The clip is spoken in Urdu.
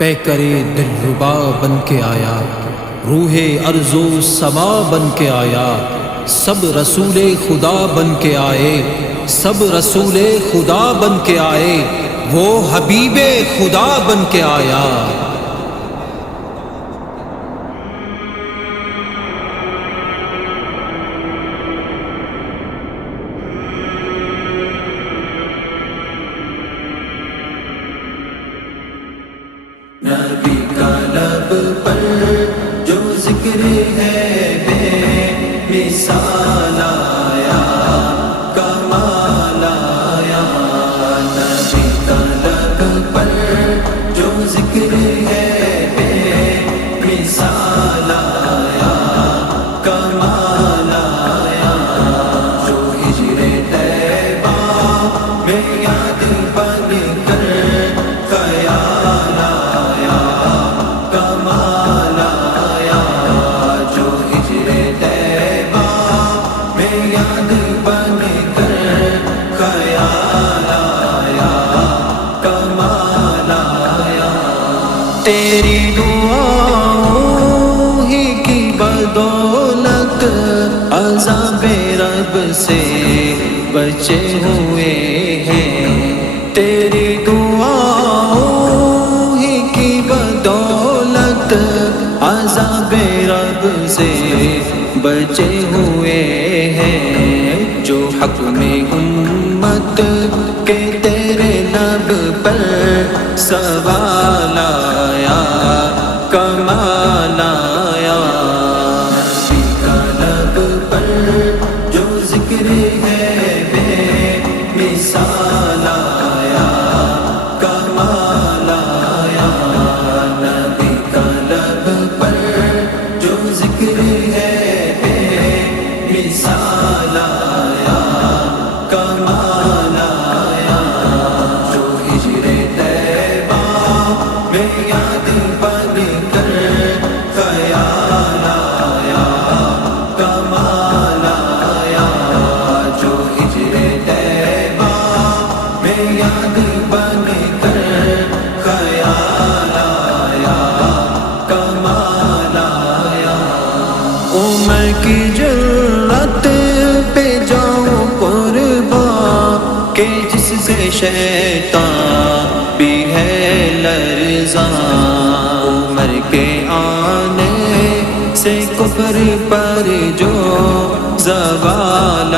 پے کرے دل ربا بن کے آیا، روح ارض و سما بن کے آیا، سب رسول خدا بن کے آئے، سب رسول خدا بن کے آئے، وہ حبیب خدا بن کے آیا۔ نبی کا لب پر جو ذکر ہے بے مثال آیا، کمال آیا۔ نبی کا لب پر جو ذکر ہے بے مثال آیا، کمال آیا۔ جو ہجر طیبہ میں یاد بن کر خیال آیا، کمال آیا۔ جو ہجر طیبہ میں یاد بن کر خیال آیا، کمال آیا۔ تیری دعاؤں ہی کی بدولت عذاب رب سے بچے ہوئے ہیں، تیری دعاؤں ہی کی بدولت عذاب رب سے بچے ہوئے ہیں۔ جو حق میں امت کے تیرے لب پر سوال آیا، کمال آیا۔ نبی کا لب پر جو ذکر ہے بے مثال آیا، کمال آیا۔ نبی کا لب پر جو ذکر ہے بے مثال آیا، کمال آیا۔ جو ہجر طیبہ میں یاد بن کر خیال آیا، کمال آیا۔ جو ہجر طیبہ میں یاد بن کر خیال آیا، کمال آیا۔ عمر کی جرت پہ جاؤں قربان کہ جس سے شیطان بھی ہے لرزاں، عمر کے آنے سے کفر پر جو زوال